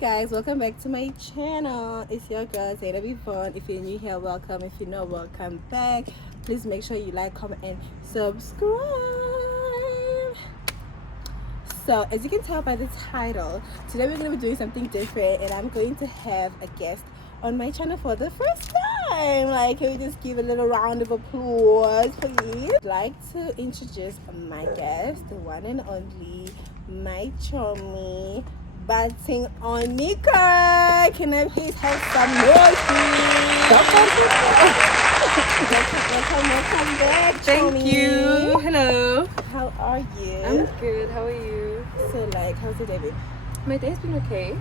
guys, welcome back to my channel. It's your girl Zainab.Ivonne. If you're new here, welcome. If you know, welcome back. Please make sure you like, comment, and subscribe. So as you can tell by the title, today we're going to be doing something different, and I'm going to have a guest on my channel for the first time. Like, can we just give a little round of applause, please? I'd like to introduce my guest, the one and only, my chummy, Bhadting Onikaa. Can I please have some noise, welcome back, Thank chummy. you. Hello. How are you? I'm good. How are you? So, like, how's your day been? My day's been okay.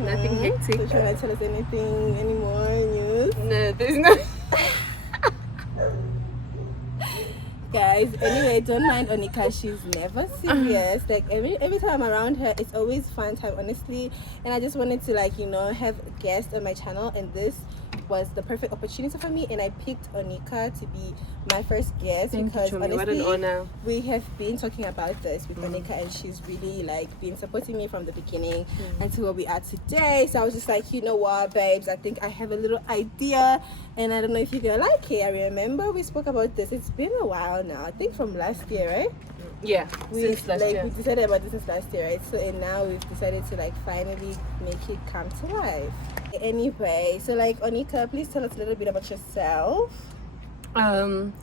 Nothing hectic. So, trying to tell us anything anymore news? No, there's no. Guys, anyway, don't mind Onikaa. She's never serious. Like every time I'm around her, it's always fun time, honestly. And I just wanted to, like, have a guest on my channel, and this was the perfect opportunity for me. And I picked Onikaa to be my first guest because Chummy, honestly, what an honor. we have been talking about this with Onikaa, and she's really been supporting me from the beginning until where we are today. So I was just like, you know what, babes, I think I have a little idea, and I don't know if you're gonna like it. I remember we spoke about this. It's been a while now. I think from last year, right? Yeah, since last year. We decided about this since last year, right? So and now we've decided to finally make it come to life. Anyway, so Onikaa, please tell us a little bit about yourself.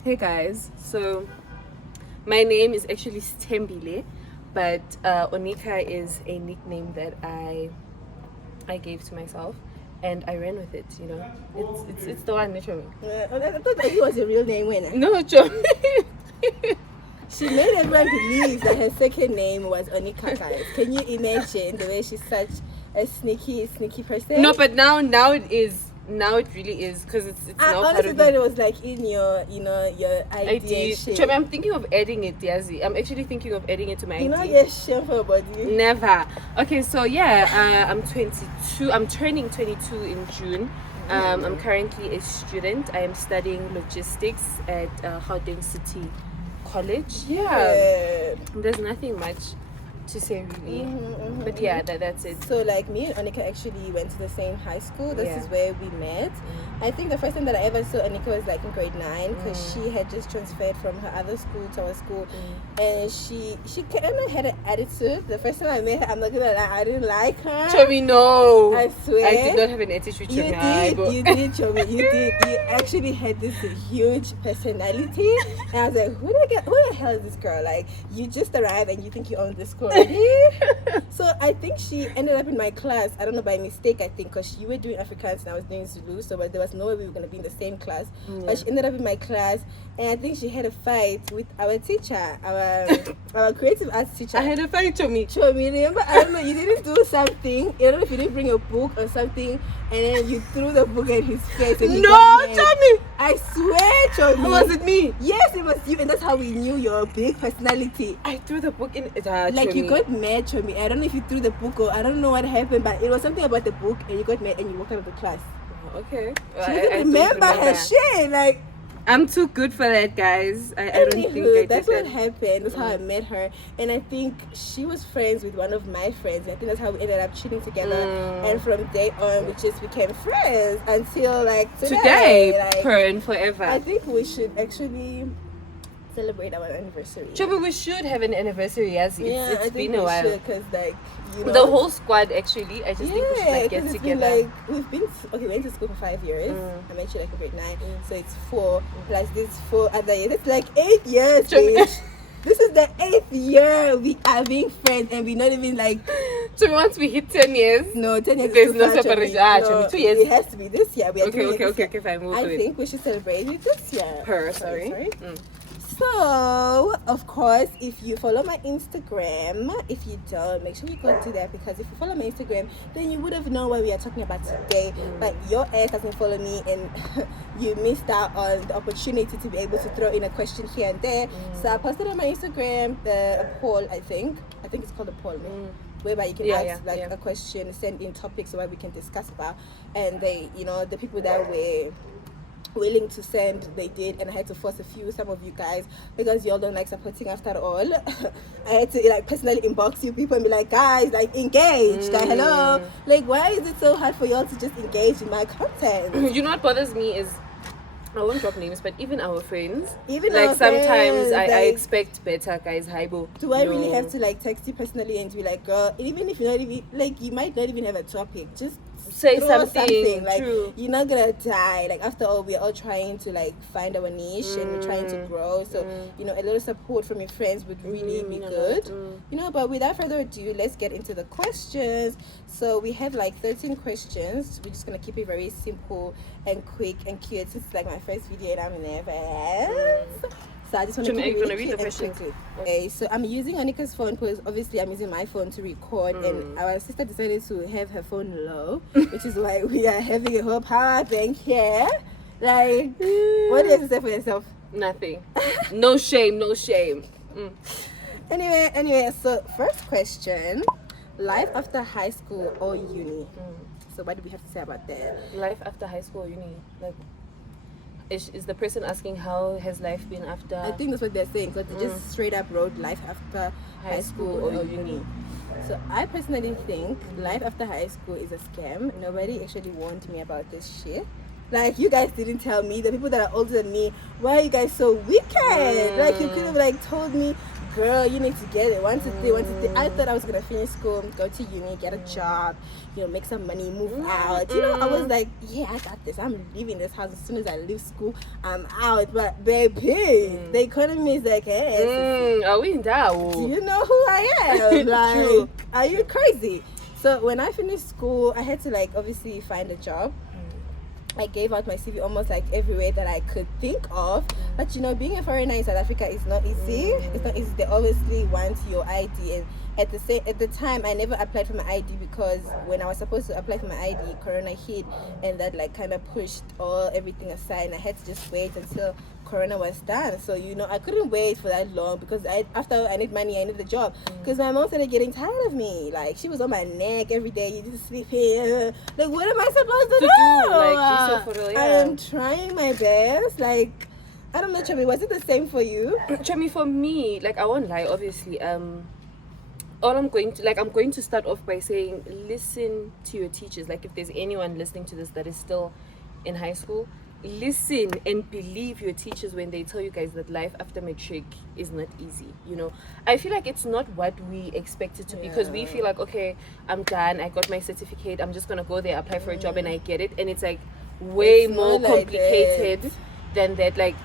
Hey guys. So my name is actually Stembile, but Onikaa is a nickname that I gave to myself, and I ran with it. It's the one, Chummy. I thought that it was your real name when No, Chummy. she made everyone believe that her second name was Onikaa, guys. Can you imagine the way she's such a sneaky person? No, but now it is. Now it really is, because it's I now honestly part thought of it was in your your ID. Chummy, I'm thinking of adding it, Diazi. I'm actually thinking of adding it to my ID. You know, you're shameful about you. Never. Okay, so yeah, I'm 22. I'm turning 22 in June. I'm currently a student. I am studying logistics at Bhadting City College. Yeah. There's nothing much to say really, but yeah, that's it. So me and Onikaa actually went to the same high school. This is where we met. I think the first time that I ever saw Onikaa was in grade 9, because she had just transferred from her other school to our school, and she kind of had an attitude. The first time I met her, I'm not gonna lie, I didn't like her. Chummy, no, I swear I did not have an attitude. You did, Chummy. You did. You actually had this huge personality, and I was like, who the hell is this girl? You just arrived and you think you own this school already? So I think she ended up in my class. I don't know, by mistake, I think, because you were doing Afrikaans and I was doing Zulu, so there was no way we were going to be in the same class. But she ended up in my class, and I think she had a fight with our teacher, our creative arts teacher. I had a fight, Chummy. Chummy, remember? I don't know, you didn't do something. I don't know if you didn't bring a book or something, and then you threw the book at his face. And No, Chummy! I swear, Chummy. How was it me? Yes, it was you, and that's how we knew your big personality. I threw the book in. You Chummy. got mad, Chummy. I don't know if you threw the book or I don't know what happened, but it was something about the book, and you got mad and you walked out of the class. Okay. She doesn't remember her shit. I'm too good for that, guys. I don't think I did that's that. what happened. That's how I met her, and I think she was friends with one of my friends. I think that's how we ended up chilling together, and from day on we just became friends until today, and forever. I think we should actually celebrate our anniversary. Chummy, we should have an anniversary, yes. It's been a while. Because the whole squad, actually. I just think we should get together. We went to school for 5 years. I met you in grade 9, so it's 4 plus these 4 other years. It's 8 years, bitch. This is the 8th year we are being friends, and we're not even So once we hit 10 years, no, 10 years. There's no separation. No, 2 years. It has to be this year. We are Okay, fine. We'll I do it. think we should celebrate it this year. Sorry. So, of course, if you follow my Instagram, if you don't, make sure you go to that, because if you follow my Instagram, then you would have known what we are talking about today. But your ass doesn't follow me, and you missed out on the opportunity to be able to throw in a question here and there. So I posted on my Instagram a poll, I think it's called a poll, whereby you can ask a question, send in topics so we can discuss about, and they, the people that willing to send, they did, and I had to force some of you guys, because y'all don't like supporting after all. I had to like personally inbox you people and be like, guys, like engage, like hello, like why is it so hard for y'all to just engage in my content? You know what bothers me is, I won't drop names, but even our friends, Even like our sometimes friends, I like, expect better, guys. Hybo. do I really have to like text you personally and be like, girl, even if you're not even like, you might not even have a topic, just say throw something? like True. you're not gonna die. Like after all, we're all trying to like find our niche and we're trying to grow, so you know, a little support from your friends would really be good. You know, but without further ado, let's get into the questions. So we have like 13 questions. We're just gonna keep it very simple and quick and cute, since it's like my first video and I'm nervous. So I just want to keep it really read the cute and questions. quick. Okay, so I'm using Onika's phone because obviously I'm using my phone to record, and our sister decided to have her phone low, which is why we are having a whole power bank here. Like, what do you have to say for yourself? Nothing. No shame. No shame. Anyway, so first question: life after high school or uni? So what do we have to say about that? Life after high school or uni, like. Is the person asking how has life been after? I think that's what they're saying. So they just straight up wrote life after high school or uni. So I personally think life after high school is a scam. Nobody actually warned me about this shit. Like, you guys didn't tell me. The people that are older than me, why are you guys so wicked? Like, you could have like told me, girl, you need to get it. 1 to 3, 1 to 3. I thought I was gonna finish school, go to uni, get a job, you know, make some money, move out. You know, I was like, yeah, I got this. I'm leaving this house as soon as I leave school. I'm out. But baby, the economy is like, hey, Are we in that? do you know who I am? Like, True. are you crazy? So when I finished school, I had to like obviously find a job. I gave out my CV almost like everywhere that I could think of. But you know, being a foreigner in South Africa is not easy. It's not easy. They obviously want your ID, and at the time I never applied for my ID, because when I was supposed to apply for my ID, Corona hit, and that like kind of pushed everything aside, and I had to just wait until Corona was done. So you know, I couldn't wait for that long, because after I need money, I need a job, because my mom started getting tired of me. Like, she was on my neck every day. You just sleep here. Like, what am I supposed to do? Like, be so for real, I am trying my best. Like, I don't know, Chami, was it the same for you? Chami, for me, like, I won't lie, obviously, I'm going to start off by saying, listen to your teachers. Like, if there's anyone listening to this that is still in high school, listen and believe your teachers when they tell you guys that life after matric is not easy. You know, I feel like it's not what we expect it to be, because we feel like, okay, I'm done, I got my certificate, I'm just gonna go there, apply for a job, and I get it. And it's like way more complicated than that. Like,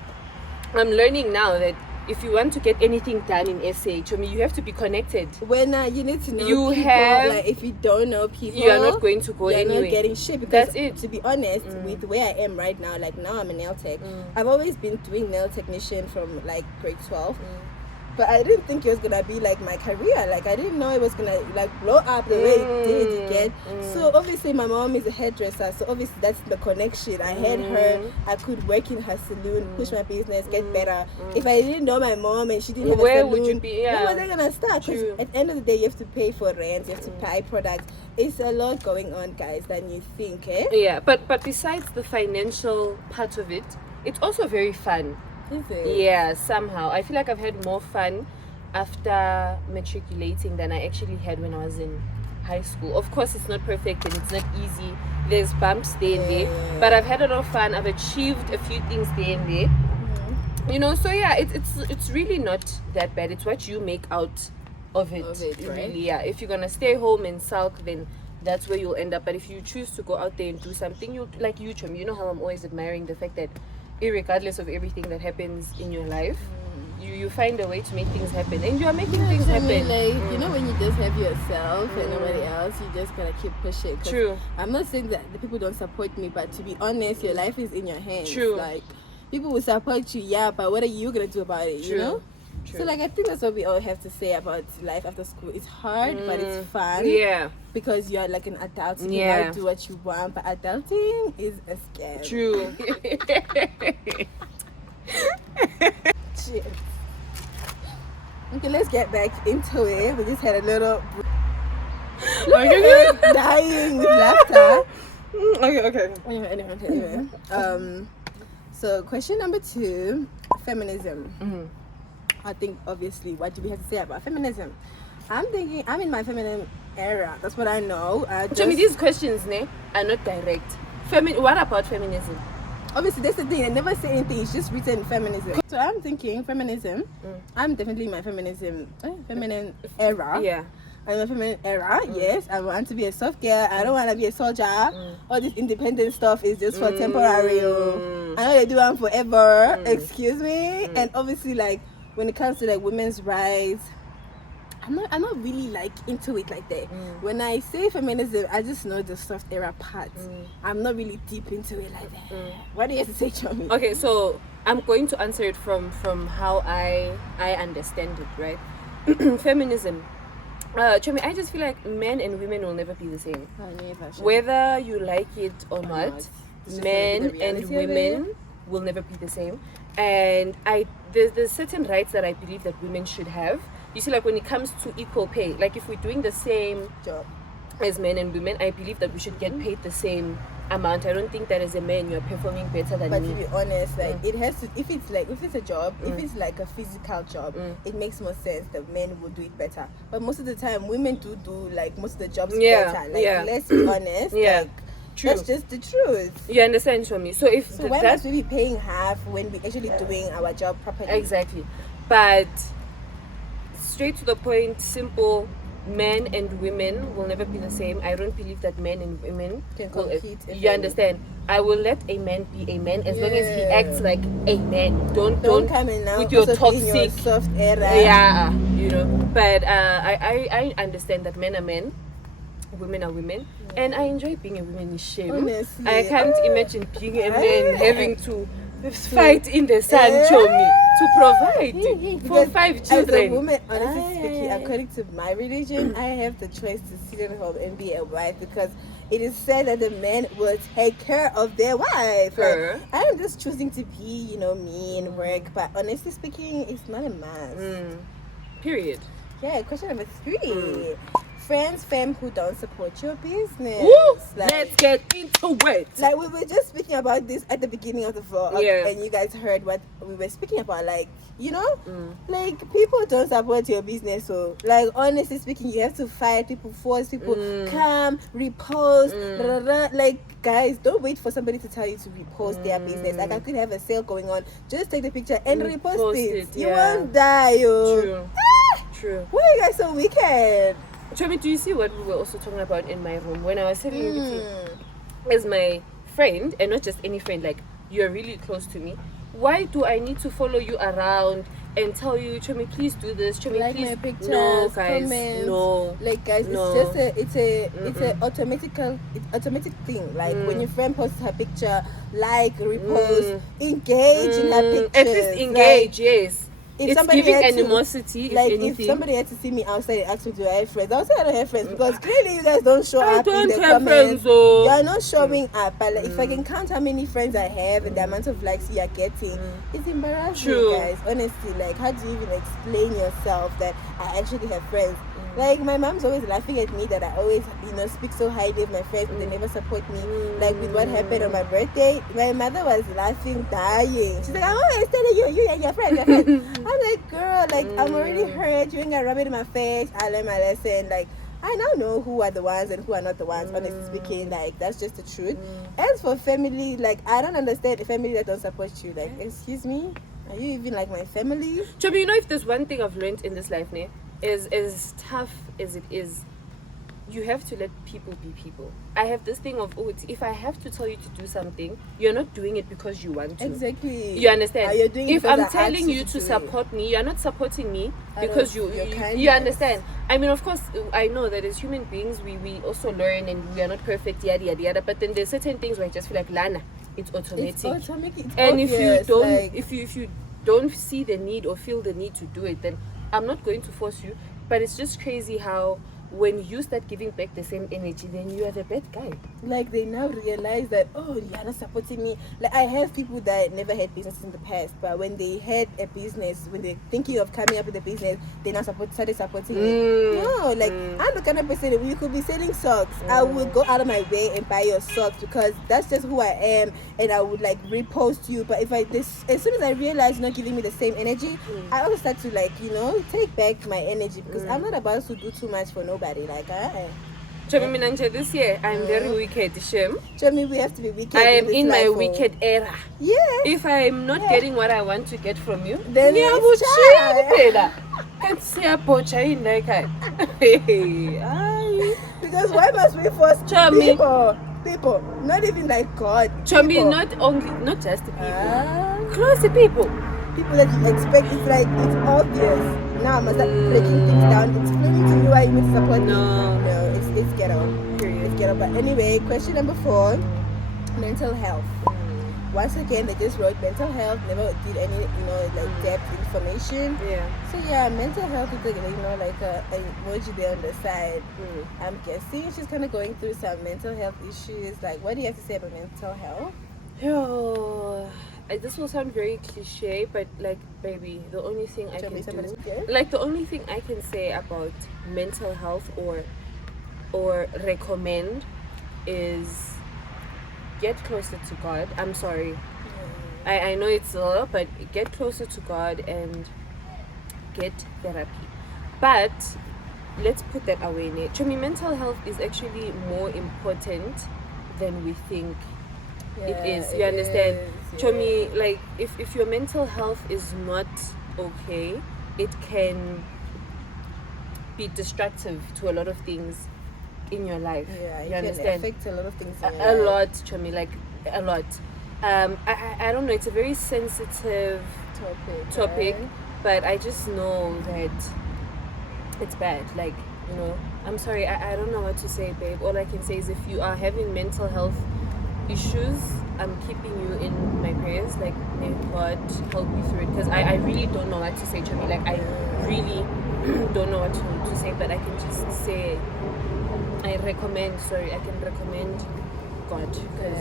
I'm learning now that if you want to get anything done in SA, you have to be connected. When you need to know You people. have- Like, if you don't know people, You are not going to go you're anywhere. not getting shit. Because That's it. to be honest, with where I am right now, like now I'm a nail tech. I've always been doing nail technician from like grade 12. But I didn't think it was gonna be like my career. Like, I didn't know it was gonna like blow up the way it did. You get? So obviously my mom is a hairdresser, so obviously that's the connection. I had her. I could work in her salon, push my business, get better. If I didn't know my mom and she didn't have a Where salon, would you be? Yeah. where was I gonna start? Because True. at the end of the day, you have to pay for rent, you have to buy products. It's a lot going on, guys, than you think, eh? Yeah, but besides the financial part of it, it's also very fun. Is it? Yeah, somehow. I feel like I've had more fun after matriculating than I actually had when I was in high school. Of course, it's not perfect and it's not easy. There's bumps there and there. But I've had a lot of fun. I've achieved a few things there and there. You know, so yeah, it's really not that bad. It's what you make out of it. Right? Really, yeah. If you're gonna stay home and sulk, then that's where you'll end up. But if you choose to go out there and do something, you like you, Chum. You know how I'm always admiring the fact that, irregardless of everything that happens in your life, you find a way to make things happen, and you are making things I mean, happen. like, you know, when you just have yourself and nobody else, you just gotta keep pushing. 'Cause True. I'm not saying that the people don't support me, but to be honest, your life is in your hands. True. Like, people will support you, yeah, but what are you gonna do about it? You True. know. True. So like, I think that's what we all have to say about life after school. It's hard, but it's fun. Yeah. Because you're like an adult, you Yeah. can now do what you want. But adulting is a scam. True. Shit. Okay, let's get back into it. We just had a little dying with laughter. Okay. Anyway. So question number 2, feminism. I think obviously, what do we have to say about feminism? I'm thinking I'm in my feminine era. That's what I know. Show me these questions, are not direct. What about feminism? Obviously, that's the thing. I never say anything. It's just written feminism. So I'm thinking feminism. I'm definitely in my feminine era. Yeah. I'm in a feminine era. Yes, I want to be a soft girl. I don't want to be a soldier. All this independent stuff is just for temporary. I know they do it forever. Excuse me. And obviously, like when it comes to like women's rights, I'm not really like into it like that. When I say feminism, I just know the soft era part. I'm not really deep into it like that. What do you have to say, Chomi? Okay, so I'm going to answer it from how I understand it, right? Feminism. Chomi, I just feel like men and women will never be the same. Whether you like it or not, men and women will never be the same. And there's certain rights that I believe that women should have. You see, like when it comes to equal pay, like if we're doing the same job as men and women, I believe that we should get paid the same amount. I don't think that as a man you're performing better than me. But to be honest, like it has to, if it's a job, if it's like a physical job, it makes more sense that men will do it better. But most of the time women do like most of the jobs better. Like let's be honest. Like true. That's just the truth. You understand, Shomi? So why must we be paying half when we're actually doing our job properly? Exactly. But straight to the point, simple, men and women will never be the same. I don't believe that men and women can compete. You understand? I will let a man be a man as long as he acts like a man. Don't come in now with your toxic your soft era. Yeah, you know. But I understand that men are men, women are women, and I enjoy being a woman in shame. Honestly. I can't imagine being a man having to fight in the sun, Chomi, to provide for 5 children. As a woman, honestly speaking, according to my religion, I have the choice to sit at home and be a wife because it is said that the men will take care of their wife. Like, I am just choosing to be, me and work, but honestly speaking, it's not a must. Period. Yeah, question number 3. Friends, fam who don't support your business. Woo! Let's get into it. Like we were just speaking about this at the beginning of the vlog, and you guys heard what we were speaking about. Like, like people don't support your business. So, like honestly speaking, you have to fight people, force people, come, repost. Like, guys, don't wait for somebody to tell you to repost their business. Like, I could have a sale going on. Just take the picture and repost it. You won't die, yo. True. True. Why are you guys so wicked? Chomi, do you see what we were also talking about in my room when I was telling you as my friend, and not just any friend, like you're really close to me? Why do I need to follow you around and tell you, Chomi, please do this, Chomi, like please? My pictures, no, guys, comments. no. Like, guys, no. it's an automatic thing. Like when your friend posts her picture, like, repost, engage in her pictures. At least engage, like, yes. It's giving animosity. Like, if somebody had to see me outside and ask me, do I have friends? I would say I don't have friends because clearly you guys don't show up in the comments. You are not showing up. But like, if I can count how many friends I have and the amount of likes you are getting, it's embarrassing, guys. Honestly, like, how do you even explain yourself that I actually have friends? Like, my mom's always laughing at me that I always, speak so highly of my friends, but they never support me. Like, with what happened on my birthday, my mother was laughing, dying. She's like, I'm always telling you and your friends, I'm like, girl, like, I'm already hurt. You ain't got to rub it in my face. I learned my lesson. Like, I now know who are the ones and who are not the ones, honestly speaking. Like, that's just the truth. As for family, like, I don't understand the family that don't support you. Like, excuse me? Are you even like my family? Chobi, if there's one thing I've learned in this life, is as tough as it is, you have to let people be people. I have this thing of, if I have to tell you to do something, you're not doing it because you want to. Exactly. You understand? You're doing if I'm telling you to support me, you're not supporting me because you understand. I mean, of course, I know that as human beings, we also learn and we are not perfect, yada yada yada. But then there's certain things where I just feel like, Lana, it's automatic. It's and obvious, if you don't, like, if you don't see the need or feel the need to do it, then I'm not going to force you. But it's just crazy how when you start giving back the same energy, then you are the bad guy. Like they now realize that, oh, you're not supporting me. Like I have people that never had business in the past, but when they had a business, when they're thinking of coming up with a business, they now started supporting me. No, like I'm the kind of person, you could be selling socks. I would go out of my way and buy your socks because that's just who I am, and I would like repost you. But as soon as I realize you're not giving me the same energy, I also start to like, take back my energy because I'm not about to do too much for nobody. Like this year I'm very wicked, Shem. Jomi, we have to be wicked. I am in my wicked era. Yes. If I'm not getting what I want to get from you, then because why must we force people? Not even like God. Chomi, not just the people. Close the people. People that you expect, it's obvious. Now I must start breaking things down, explaining to you why you need to support me. No, it's ghetto. Period. It's ghetto. But anyway, question number 4, mental health. Once again, they just wrote mental health, never did any, like depth information. Yeah. So yeah, mental health is like a emoji there on the side. I'm guessing she's kind of going through some mental health issues. Like, what do you have to say about mental health? This will sound very cliche, but like, baby, the only thing I can say about mental health or recommend is get closer to God. I'm sorry. I know it's a lot, but get closer to God and get therapy. But let's put that away. To me, mental health is actually more important than we think it is. You understand? To me, like if your mental health is not okay, it can be destructive to a lot of things in your life. You understand? Can affect a lot of things. A lot, Chomi, like a lot. I don't know. It's a very sensitive topic, right? But I just know that it's bad. Like, I'm sorry. I don't know what to say, babe. All I can say is if you are having mental health issues, I'm keeping you in my prayers. Like, may God help you through it, because I really don't know what to say, Chomi. Like, I really don't know what to say, but I can just say I can recommend God, because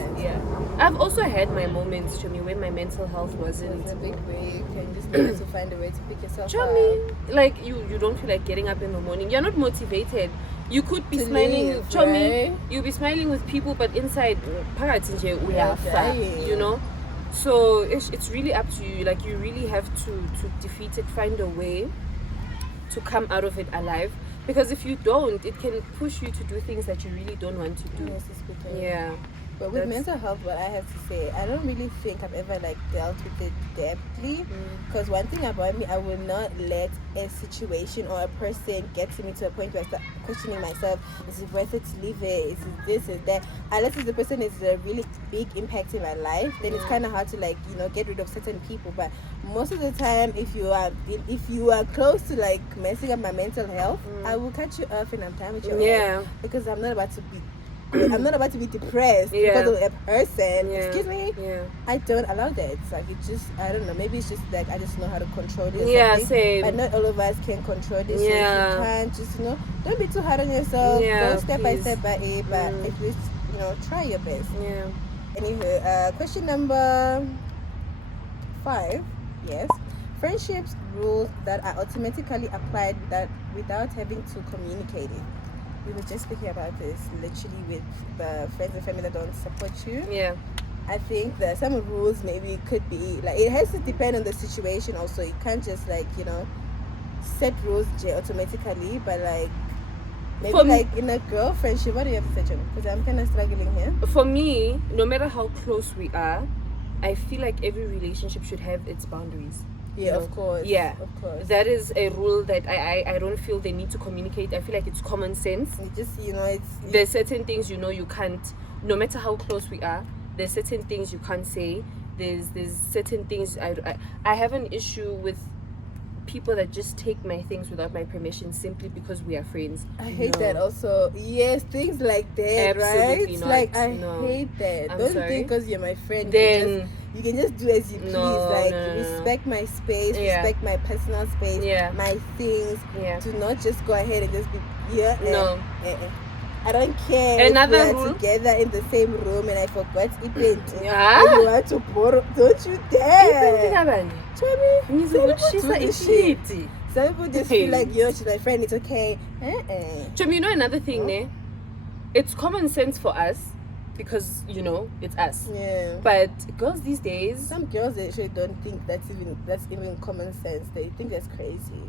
I've also had my moments, Chomi, when my mental health wasn't. It's a big break and just needed to find a way to pick yourself Chomi, up. like you don't feel like getting up in the morning. You're not motivated. You could be smiling, Chomi. Right? You'll be smiling with people, but inside, we are fat, So it's really up to you. Like, you really have to defeat it, find a way to come out of it alive. Because if you don't, it can push you to do things that you really don't want to do. Yeah. But with mental health, what I have to say, I don't really think I've ever dealt with it depthly. Because one thing about me, I will not let a situation or a person get to me to a point where I start questioning myself. Is it worth it to leave it? Is it this? Is that? Unless the person is a really big impact in my life, then it's kind of hard to get rid of certain people. But most of the time, if you are close to messing up my mental health, I will cut you off and I'm done with your ass, because I'm not about to be depressed because of a person. Excuse me. I don't allow that. It's like, I don't know, maybe it's just that I just know how to control this. Same. But not all of us can control this. You can't just don't be too hard on yourself. Go step by step but at least try your best. Anywho, question number 5. Yes. Friendships rules that are automatically applied without having to communicate it. We were just speaking about this literally with the friends and family that don't support you. I think that some rules maybe could be it has to depend on the situation also. You can't just set rules automatically, but maybe in a girl friendship, what do you have to say, John? Because I'm kind of struggling here. For me, no matter how close we are, I feel like every relationship should have its boundaries. Of course. Of course. That is a rule that I don't feel they need to communicate. I feel like it's common sense. It just, there's certain things you can't, no matter how close we are, there's certain things you can't say. There's certain things I have an issue with people that just take my things without my permission simply because we are friends. I hate that also. Yes, things like that, Absolutely right? not. Like, I No. hate that. I'm Don't sorry. think because you're my friend, Then you can just do as you please. No, Like, no. respect my space, Yeah. respect my personal space, Yeah. my things. Yeah. Do not just go ahead and just be, No. I don't care Another if we are rule? together in the same room and I forgot Ipent. Yeah. And you want to borrow, don't you dare. Some people just feel like, she's my friend, it's okay. you know another thing, ne? It's common sense for us because, it's us. Yeah. But girls these days, Some girls actually don't think that's even common sense. They think that's crazy.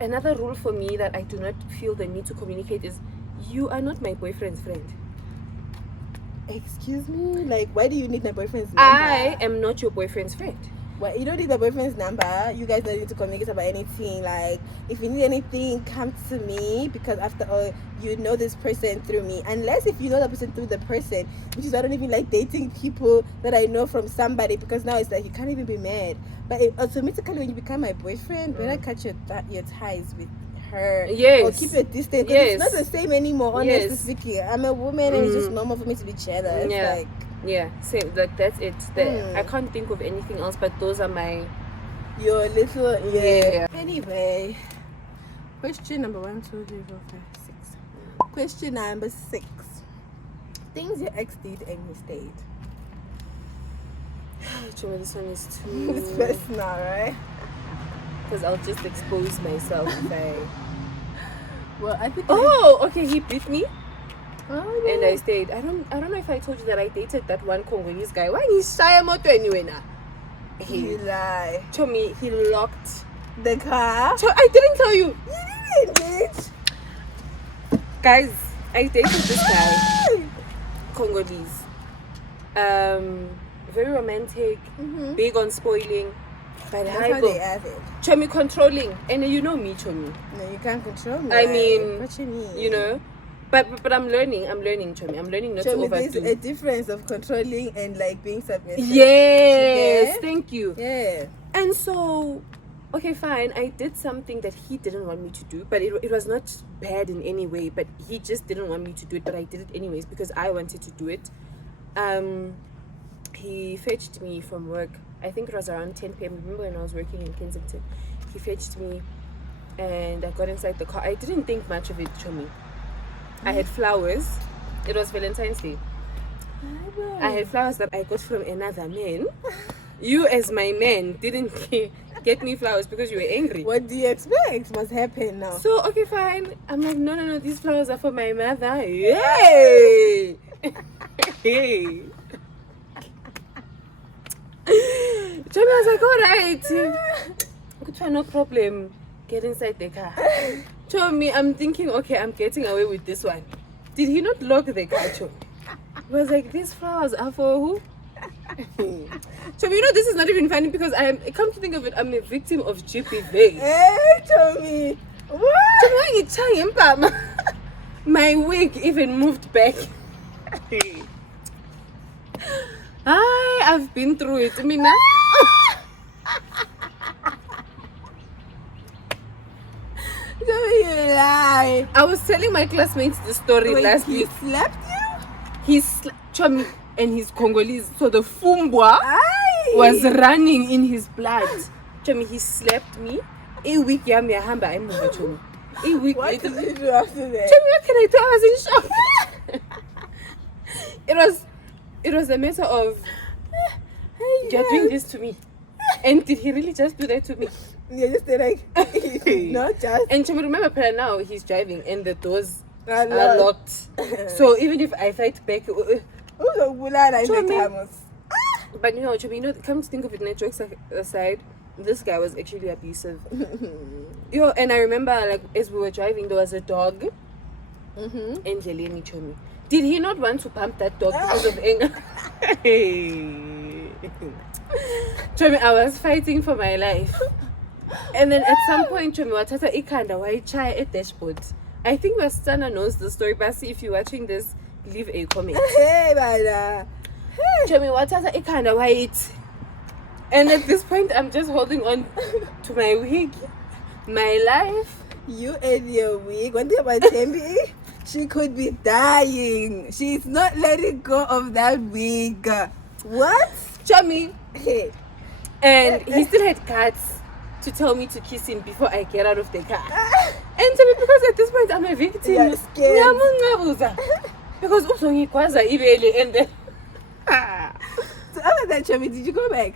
Another rule for me that I do not feel the need to communicate is, you are not my boyfriend's friend. Excuse me? Like, why do you need my boyfriend's number? I am not your boyfriend's friend. Well, you don't need my boyfriend's number. You guys don't need to communicate about anything. Like, if you need anything, come to me, because after all, you know this person through me. Unless if you know the person through the person, which is I don't even like dating people that I know from somebody, because now it's like you can't even be mad. But automatically when you become my boyfriend, better cut your ties with her. Yes. Or keep your distance. Yes. It's not the same anymore, honestly Yes. speaking. I'm a woman and it's just normal for me to be jealous. Yeah. Like, Yeah, same. That's it. I can't think of anything else, but those are my... your little Yeah. Anyway, question number 1, 2, 3, 4, 5, 6. Question number 6. Things your ex did and you stayed. Chuma, this one is too... It's personal, right? Because I'll just expose myself if I... Well, I think. Oh, okay. He beat me, Oh, and I stayed. I don't know if I told you that I dated that one Congolese guy. Why he shy moto anyway now? you lie. Chomi, he locked. The car. I didn't tell you, You didn't, bitch. guys. I dated this guy, Congolese. Very romantic, big on spoiling, but That's how they have it. Chomi controlling, and you know me, Chomi. No, you can't control me. I mean, what you mean? You know. But I'm learning, Chomi. I'm learning not to there's overdo. a difference of controlling and like being submissive. Yes, Yeah? thank you. Yeah. And so, okay, fine. I did something that he didn't want me to do, but it was not bad in any way. But he just didn't want me to do it, but I did it anyways because I wanted to do it. He fetched me from work. I think it was around 10 p.m. Remember when I was working in Kensington? He fetched me, and I got inside the car. I didn't think much of it, Chomi. I had flowers. It was Valentine's Day. I had flowers that I got from another man. You, as my man, didn't get me flowers because you were angry. What do you expect must happen now? So, okay, fine. I'm like, no, these flowers are for my mother. Yay! Hey. Johnny was like, alright. No problem. Get inside the car. Show me, I'm thinking, okay, I'm getting away with this one. Did he not lock the car, Cho? He was like, these flowers are for who? So this is not even funny because come to think of it, I'm a victim of GPV. Hey, Tommy. What? My wig even moved back. I've been through it. Mina. You lie. I was telling my classmates the story last week. He slapped you? He slapped me and he's Congolese, so the fumbwa was running in his blood. Chomi, he slapped me. A week yami ahamba emuva Chomi. A week What later. did you do after that? Chomi, what can I do? I was in shock. It was a matter of you're doing this to me. And did he really just do that to me? Yeah, just like not just. And Chomi, remember now he's driving and the doors are locked. So even if I fight back, but Chomi, come to think of it, jokes aside, this guy was actually abusive. And I remember, like, as we were driving, there was a dog. And Jeleni Chomi. Did he not want to pump that dog because of anger? Chomi, I was fighting for my life. And then at some point, Chomi, watata ikanda why chai at dashboard. I think Westana knows the story, but see if you're watching this, leave a comment. Hey, bada. Chomi, watata ikanda why it. And at this point, I'm just holding on to my wig. My life. You and your wig. One thing about Tembi, she could be dying. She's not letting go of that wig. What? Chummy. Hey. And he still had guts to tell me to kiss him before I get out of the car. And Chummy, because at this point I'm a victim. You're scared. Because also he was and then So other than Chummy, did you go back?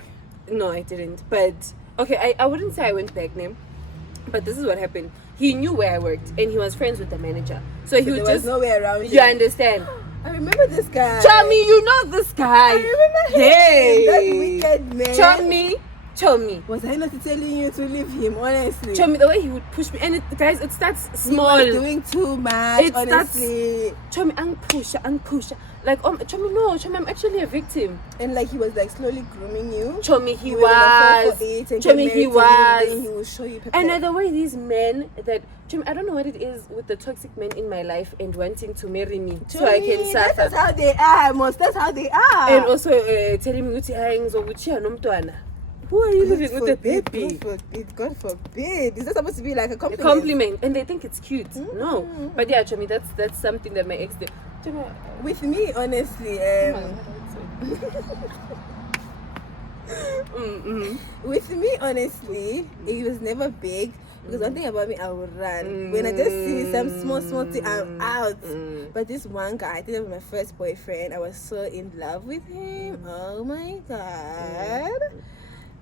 no, I didn't. But okay, I wouldn't say I went back, name. But this is what happened. He knew where I worked and he was friends with the manager. So he would There just was no way around you it. understand. I remember this guy. Chummy, you know this guy. I remember him. Hey. That wicked man. Chummy. Was I not telling you to leave him, honestly? Chummy, the way he would push me. And guys, it starts small. He was doing too much, It starts- honestly. Chummy, pusha. Like, Chummy, no, Chummy, I'm actually a victim. And like he was like slowly grooming you. Chummy, he You were gonna fall was. for it and Chummy, get he married to him, then was. he will show you And the way these men that Chummy, I don't know what it is with the toxic men in my life and wanting to marry me so I can suffer. That's how they are, most. That's how they are. And also telling me ukuthi who are you living with a baby? God forbid. Is that supposed to be like a A compliment? compliment, and they think it's cute. No, but yeah, Chummy, that's something that my ex did. Chummy, With me, honestly, with me, honestly, it was never big. Because one thing about me, I would run. When I just see some small thing, I'm out. But this one guy, I think that was my first boyfriend. I was so in love with him. Oh my god.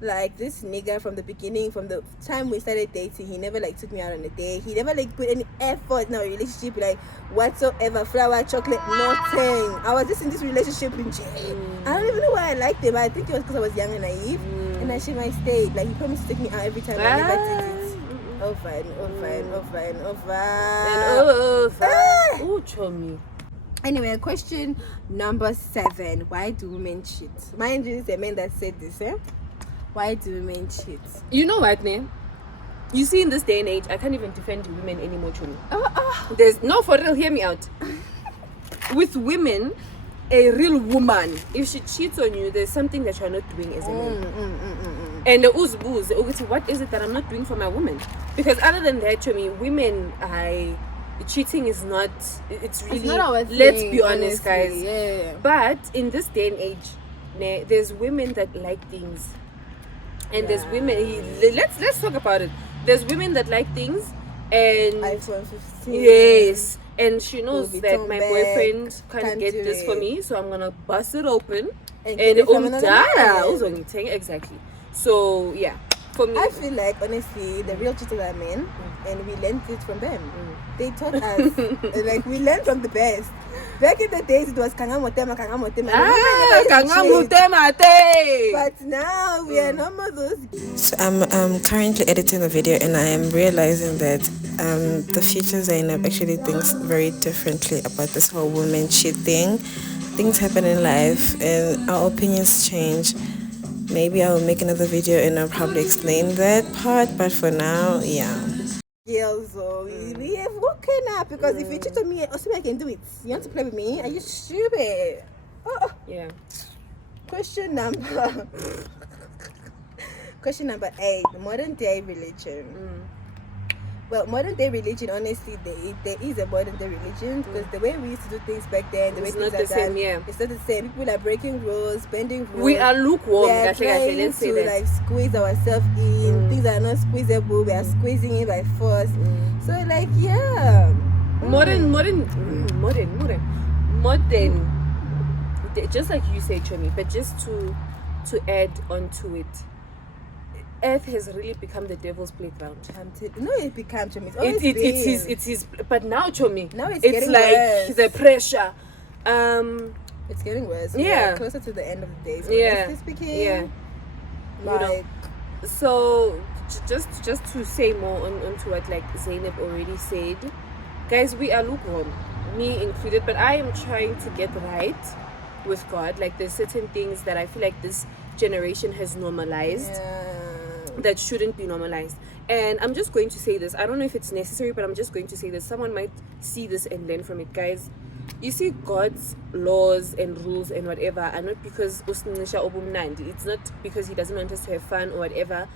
Like this nigga from the beginning, from the time we started dating, he never like took me out on a date. He never like put any effort in our relationship, like whatsoever, flower, chocolate, nothing. I was just in this relationship in jail. I don't even know why I liked him. I think it was because I was young and naive, and I should have stayed. Like he promised to take me out every time. I never did it. Oh fine. Oh, Chummy. Anyway, question number 7. Why do women cheat? Mind you, it's a man that said this, eh? Why do women cheat? You know what, name? You see, in this day and age, I can't even defend women anymore, Chummy. Oh. There's no, for real, hear me out. With women, a real woman, if she cheats on you, there's something that you're not doing as a man. And the what is it that I'm not doing for my woman? Because other than that, Chummy, women, cheating is not, it's really, It's not our let's thing, be honest, honestly. guys. Yeah. But in this day and age, there's women that like things. And there's women, let's talk about it. There's women that like things and iPhone 15. yes, and she knows Louis that Vuitton my bag, boyfriend can't can't get do this it. for me, so I'm gonna bust it open And get it from another man. exactly. So yeah, for me, I feel like honestly the real cheaters are men, and we learned it from them. They taught us like we learned from the best. Back in the days it was kangamotema. But now we are no more those. So I'm currently editing the video, and I am realizing that the future Zainab actually thinks very differently about this whole woman cheat thing. Things happen in life, and our opinions change. Maybe I will make another video and I'll probably explain that part, but for now, yeah. Girls, we have woken up because if you cheat on me, also I can do it. You want to play with me? Are you stupid? Oh. yeah. Question number 8. Modern day religion. Well, modern day religion, honestly, there is a modern day religion because the way we used to do things back then, the way It's things not are the same, done, yeah. it's not the same. People are breaking rules, bending rules. We are lukewarm. We are trying Let's say to that. like squeeze ourselves in. Things are not squeezable. We are squeezing it by force. So like yeah. Modern. Just like you say, Chummy, but just to add on to it. Earth has really become the devil's playground. No, it became Chummy. It's his. But now, Chummy, Now it's it's getting like worse. the pressure. It's getting worse. Yeah. We're closer to the end of the day. So Yeah. honestly speaking, Yeah. like So just to say more onto what like Zainab already said, guys, we are lukewarm, me included. But I am trying to get right with God. Like there's certain things that I feel like this generation has normalized that shouldn't be normalized. And I'm just going to say this. I don't know if it's necessary, but I'm just going to say this. Someone might see this and learn from it, guys. You see, God's laws and rules and whatever are not because it's not because he doesn't want us to have fun or whatever.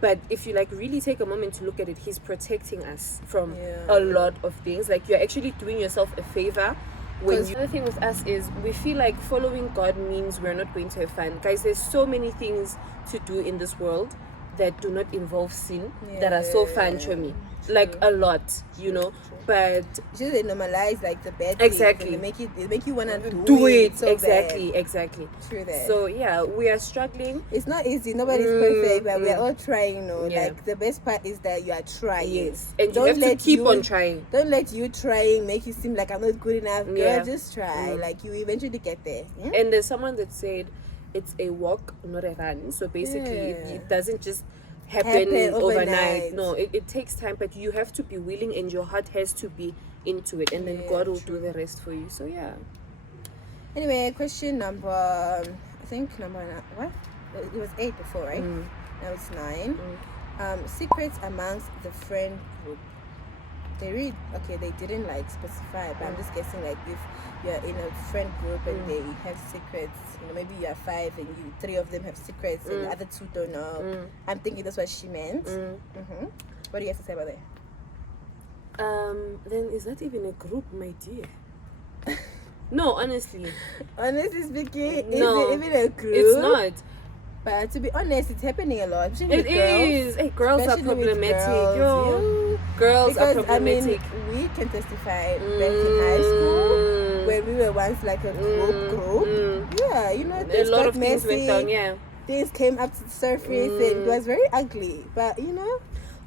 But if you like really take a moment to look at it, he's protecting us from Yeah. a lot of things. Like you're actually doing yourself a favor. The other thing with us is we feel like following God means we're not going to have fun. Guys, there's so many things to do in this world that do not involve sin that are so fun to me. Like a lot, you know. But just they normalize like the bad exactly, things, and they make you wanna do it so exactly bad. Exactly. True that. So yeah, we are struggling. It's not easy. Nobody's perfect, but we are all trying. Yeah. Like the best part is that you are trying. Yes, and you have to keep on trying. Don't let you trying make you seem like I'm not good enough. Yeah. Girl, just try. Like you eventually get there. Yeah? And there's someone that said it's a walk, not a run. So basically, it doesn't just happen overnight. No, it takes time, but you have to be willing, and your heart has to be into it, and then God will do the rest for you. So yeah. Anyway, question number, I think number what? It was 8 before, right? Now it's 9. Secrets amongst the friend group. They didn't like specify, but I'm just guessing like if you're in a friend group and they have secrets, maybe you are 5 and 3 of them have secrets and the other 2 don't know. I'm thinking that's what she meant. What do you have to say about that? Then is that even a group, my dear? No, honestly. Honestly speaking, no, is it even a group? It's not. But to be honest, it's happening a lot. It is. Hey, girls are problematic. Girls are problematic. We can testify back in high school when we were once like a group. Yeah, a lot of things went down. Yeah, things came up to the surface and it was very ugly. But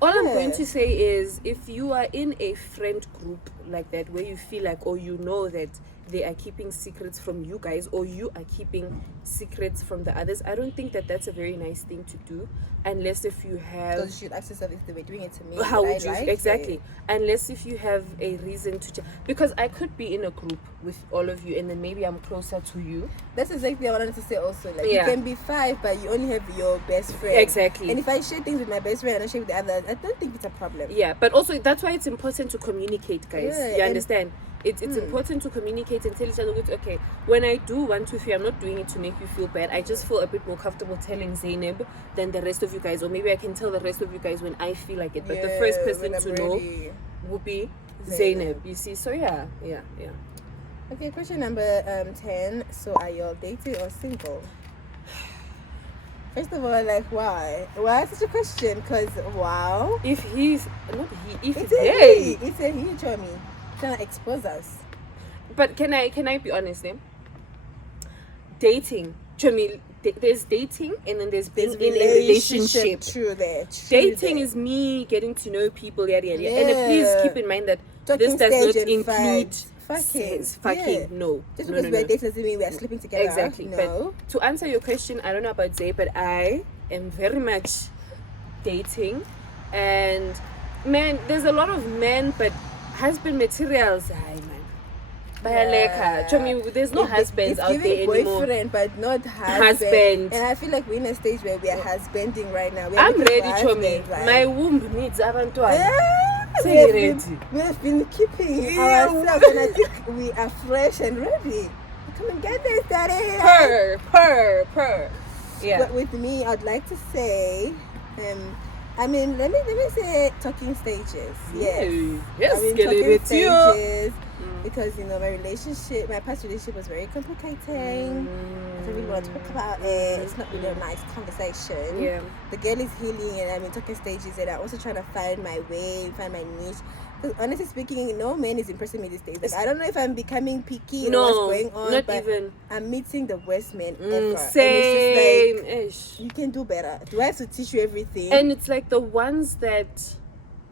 all I'm going to say is, if you are in a friend group like that, where you feel like, or you know that they are keeping secrets from you guys, or you are keeping secrets from the others, I don't think that that's a very nice thing to do, unless if you have. Because you should ask yourself, if they were doing it to me, how would you exactly? Unless if you have a reason to, because I could be in a group with all of you, and then maybe I'm closer to you. That's exactly what I wanted to say. Also, like you can be 5, but you only have your best friend. Exactly. And if I share things with my best friend and I share with the others, I don't think it's a problem. Yeah, but also that's why it's important to communicate, guys. You understand? It's important to communicate and tell each other, okay, when I do 1, 2, 3, I'm not doing it to make you feel bad. I just feel a bit more comfortable telling Zainab than the rest of you guys, or maybe I can tell the rest of you guys when I feel like it. But the first person to know would be Zainab. You see? So yeah. Okay, question number 10. So are you all dating or single? First of all, like, why? Why such a question? Because wow. If he's not he, if it's a he, it's a he, Chomi. Trying to expose us. But can I be honest, dating, Chomi, there's dating and then there's being in a relationship. True there. Dating is me getting to know people, yada. And please keep in mind that this does not include fucking. No. Just because we're dating doesn't mean we're sleeping together. Exactly. No. But to answer your question, I don't know about Zay, but I am very much dating, and man, there's a lot of men, but husband materials, there's no husbands out there anymore. Boyfriend, but not husband. And I feel like we're in a stage where we are husbanding right now. I'm ready, Chomi. Right? My womb needs abantwana. We have been keeping ourselves, and I think we are fresh and ready. Come and get this, daddy. Purr. Yeah. But with me, I'd like to say, let me say talking stages. Yes. Talking stages. Because my past relationship was very complicating. I don't really want to talk about it. It's not really a nice conversation. Yeah. The girl is healing, and I'm in talking stages, and I'm also trying to find my way, find my niche. Because honestly speaking, no man is impressing me these days. Like, I don't know if I'm becoming picky or what's going on, not but even. I'm meeting the worst men ever. Same. And it's just like, you can do better. Do I have to teach you everything? And it's like the ones that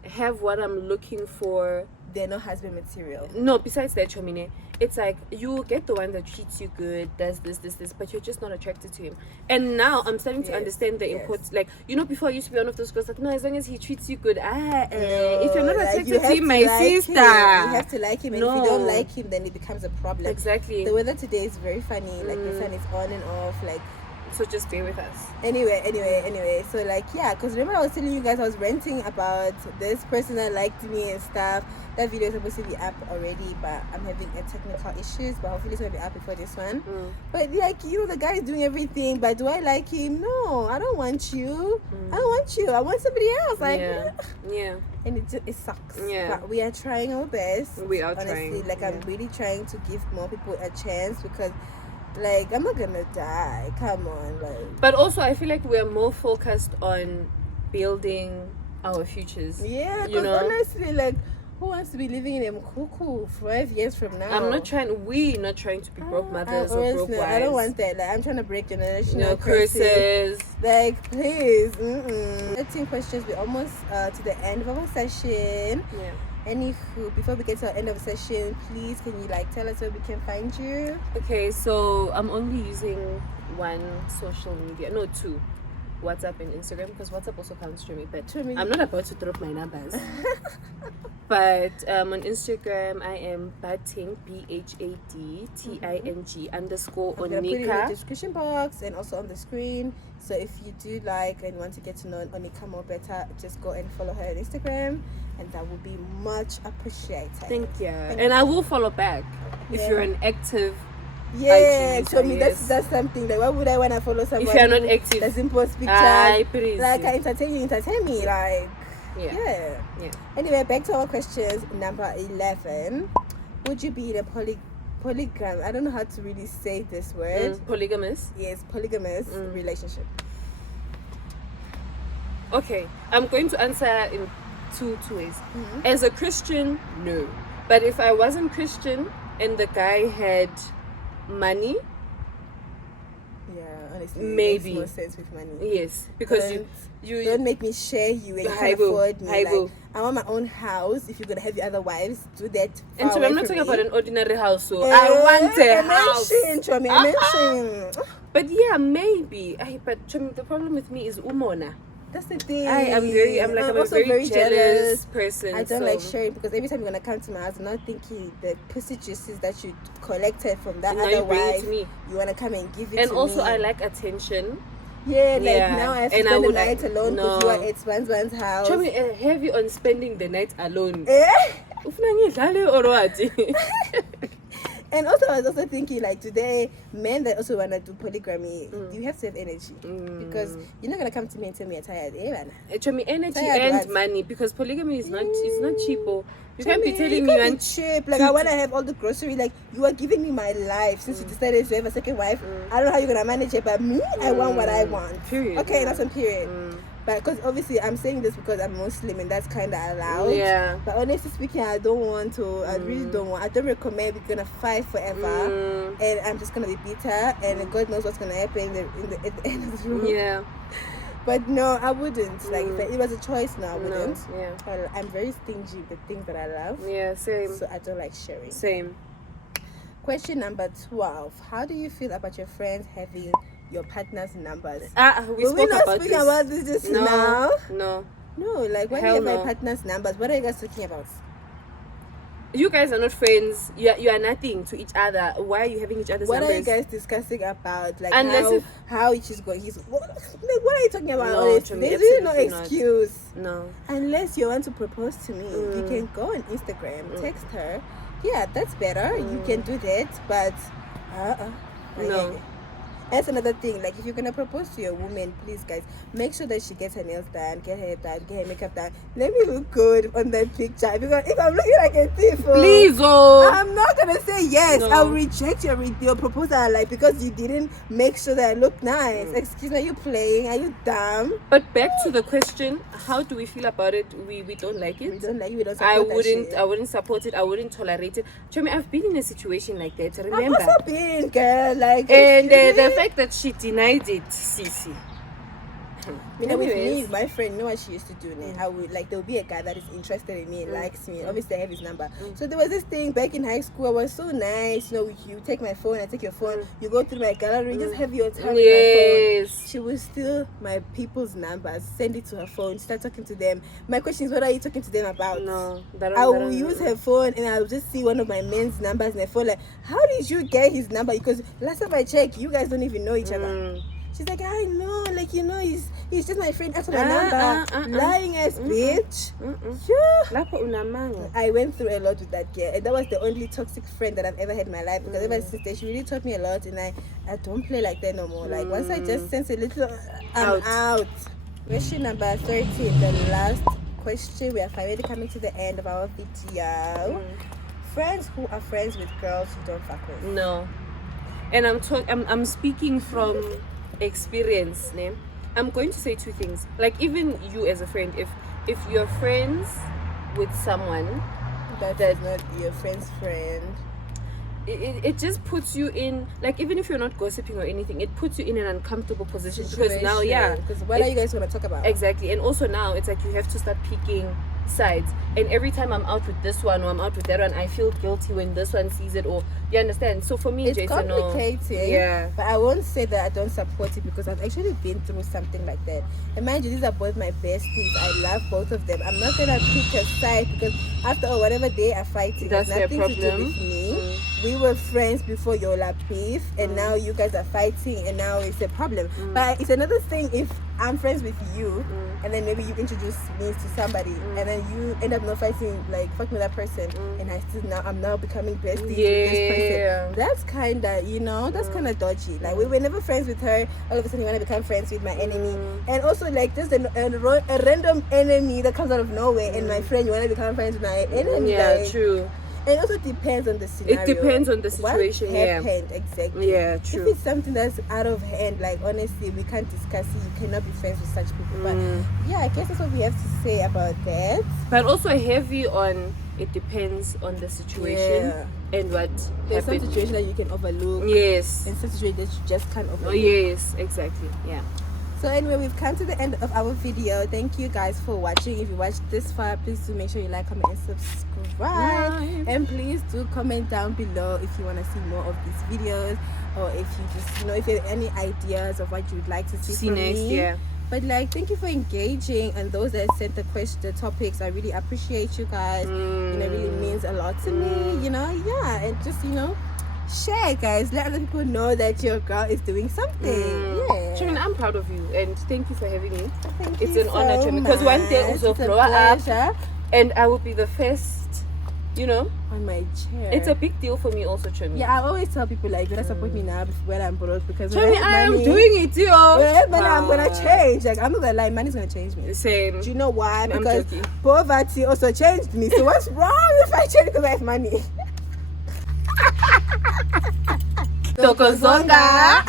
have what I'm looking for, they're not husband material. No, besides that, Chomine, it's like you get the one that treats you good, does this, but you're just not attracted to him. And now I'm starting to understand the importance. Like, before I used to be one of those girls like, no, as long as he treats you good, if you're not attracted to him, my sister, you have to like him, and if you don't like him, then it becomes a problem. Exactly. The weather today is very funny. Like the sun is on and off. Like So just bear with us. Anyway, so like, yeah, because remember I was telling you guys I was ranting about this person that liked me and stuff. That video is supposed to be up already, but I'm having technical issues, but hopefully it's going to be up before this one. But like, the guy is doing everything, but do I like him? No, I don't want you. I don't want you. I want somebody else. Like, yeah. And it sucks. Yeah. But we are trying our best. We are honestly, trying. Like, I'm really trying to give more people a chance because, like, I'm not gonna die. Come on, like. But also, I feel like we are more focused on building our futures. Yeah, because honestly, like, who wants to be living in a cuckoo 5 years from now? We're not trying to be broke mothers or broke wives. I don't want that. Like, I'm trying to break generational curses. Like, please. 13 questions. We're almost to the end of our session. Yeah. Anywho, before we get to the end of the session, please can you like tell us where we can find you? Okay, so I'm only using one social media, no, two. WhatsApp and Instagram, because WhatsApp also counts to me, but I'm not about to drop my numbers. But on Instagram I am Bhadting BHADTING _ I'm gonna put it in the Onikaa. description box and also on the screen. So if you do like and want to get to know Onikaa more better, just go and follow her on Instagram, and that would be much appreciated. Thank you. And I will follow back if you're an active. Yeah, so me that's something. Like, why would I want to follow someone if you're not active? Doesn't post pictures. Please. Like, I entertain me. Like, yeah. Anyway, back to our questions. Number 11. Would you be in a polygamous? I don't know how to really say this word. Polygamous. Yes, polygamous relationship. Okay, I'm going to answer in two ways. As a Christian, no. But if I wasn't Christian and the guy had money, honestly, maybe it makes more sense with money. Yes, because you don't make me share you and you can't afford me. Like, I want my own house. If you're gonna have your other wives, do that. And so I'm not talking about an ordinary house. So I want a house. But yeah, maybe. But the problem with me is umona. That's the thing. I'm a very jealous person. I don't like sharing because every time you're gonna come to my house, I'm not thinking the pussy juices that you collected from that other wife. You wanna come and give it to me. And also, I like attention. Yeah, now I have to spend the night alone because you are at one's house. Tell me, heavy on spending the night alone. And also, I was also thinking, like, today, men that also want to do polygamy, you have to have energy. Because you're not going to come to me and tell me you're tired. Tell me energy and money, because polygamy is not cheap. You can't be telling me I'm cheap. Like, I want to have all the grocery. Like, you are giving me my life since you decided to have a second wife. I don't know how you're going to manage it, but me, I want what I want. Period. Okay, that's on period. But because obviously I'm saying this because I'm Muslim and that's kind of allowed. Yeah. But honestly speaking, I don't want to. I really don't want. I don't recommend we're gonna fight forever, and I'm just gonna be bitter, and God knows what's gonna happen at the end of the room. Yeah. But no, I wouldn't. Like, if it was a choice, no, I wouldn't. No, yeah. I'm very stingy with things that I love. Yeah, same. So I don't like sharing. Same. Question number 12. How do you feel about your friends having your partner's numbers? We spoke about this just now. No, like, when you have my partner's numbers, what are you guys talking about? You guys are not friends. You are nothing to each other. Why are you having each other's numbers? What are you guys discussing about? Like, unless how she's going. What are you talking about? No, There's really no excuse. No. Unless you want to propose to me, you can go on Instagram, text her. Yeah, that's better. You can do that, but no. That's another thing. Like, if you're gonna propose to your woman, please, guys, make sure that she gets her nails done, get her hair done, get her makeup done. Let me look good on that picture. Because if I'm looking like a thief, please, I'm not gonna say yes. No. I'll reject your proposal, like, because you didn't make sure that I look nice. Excuse me, are you playing? Are you dumb? But back to the question: how do we feel about it? We don't like it. We don't like it. We don't support I wouldn't support it. I wouldn't tolerate it. I've been in a situation like that. Remember? I've also been, girl. Like, and the fact that she denied it, Sisi. With me, my friend, you know what she used to do? I would, like, there would be a guy that is interested in me and likes me. Obviously, I have his number. So there was this thing back in high school. I was so nice. You take my phone, I take your phone. You go through my gallery, just have your time with my phone. She will steal my people's numbers, send it to her phone, start talking to them. My question is, what are you talking to them about? No, I will use her phone and I will just see one of my men's numbers in her phone. Like, how did you get his number? Because last time I checked, you guys don't even know each other. She's like, I know, like, you know, he's just my friend after my number. Lying ass bitch. Yeah. I went through a lot with that girl, and that was the only toxic friend that I've ever had in my life, because ever since then she really taught me a lot, and I don't play like that no more. Like once I just sense a little, I'm out. Question number 13, the last question. We are finally coming to the end of our video. Friends who are friends with girls you don't fuck with. No. And I'm speaking from experience, name. I'm going to say two things. Like, even you as a friend, if you're friends with someone that is not your friend's friend, it just puts you in, like, even if you're not gossiping or anything, it puts you in an uncomfortable position. Because now, because what are you guys going to talk about? Exactly. And also now it's like you have to start picking sides, and every time I'm out with this one or I'm out with that one, I feel guilty when this one sees it, or you understand. So for me, it's Jason, complicated. Yeah, but I won't say that I don't support it, because I've actually been through something like that. And mind you, these are both my besties. I love both of them. I'm not gonna pick a side, because after all, whatever they are fighting, that's has nothing their to do with me. We were friends before Yola beef, and now you guys are fighting, and now it's a problem. But it's another thing if I'm friends with you, and then maybe you introduce me to somebody, and then you end up not fighting, like fucking with that person, and I'm now becoming besties with this person. That's kinda, that's kinda dodgy. Like we were never friends with her. All of a sudden you wanna become friends with my enemy, and also like there's a random enemy that comes out of nowhere, and my friend, you wanna become friends with my enemy. Yeah, true. It also depends on the scenario. It depends on the situation. What happened, exactly. Yeah, true. If it's something that's out of hand, like honestly, we can't discuss it. You cannot be friends with such people. But yeah, I guess that's what we have to say about that. But also heavy on, it depends on the situation and what There's happened. some situation that you can overlook. Yes. And some situation that you just can't overlook. Oh, yes, exactly. Yeah. So anyway, we've come to the end of our video. Thank you guys for watching. If you watched this far, please do make sure you like, comment, and subscribe. And please do comment down below if you want to see more of these videos, or if you just, if you have any ideas of what you would like to see from next. me. Yeah. But like, thank you for engaging, and those that sent the topics, I really appreciate you guys. It really means a lot to me. And just share, guys. Let other people know that your girl is doing something. Sherman, I'm proud of you, and thank you for having me. It's an honor to me, because one day also grow up, and I will be the first, on my chair. It's a big deal for me also, Chumi. Yeah, I always tell people like, better support me now when I'm broke, because Chumi, I am doing it, yo. When I'm gonna change. Like, I'm not gonna lie, money's gonna change me. Same. Do you know why? Because poverty also changed me. So what's wrong if I change because I have money? Tokozonga.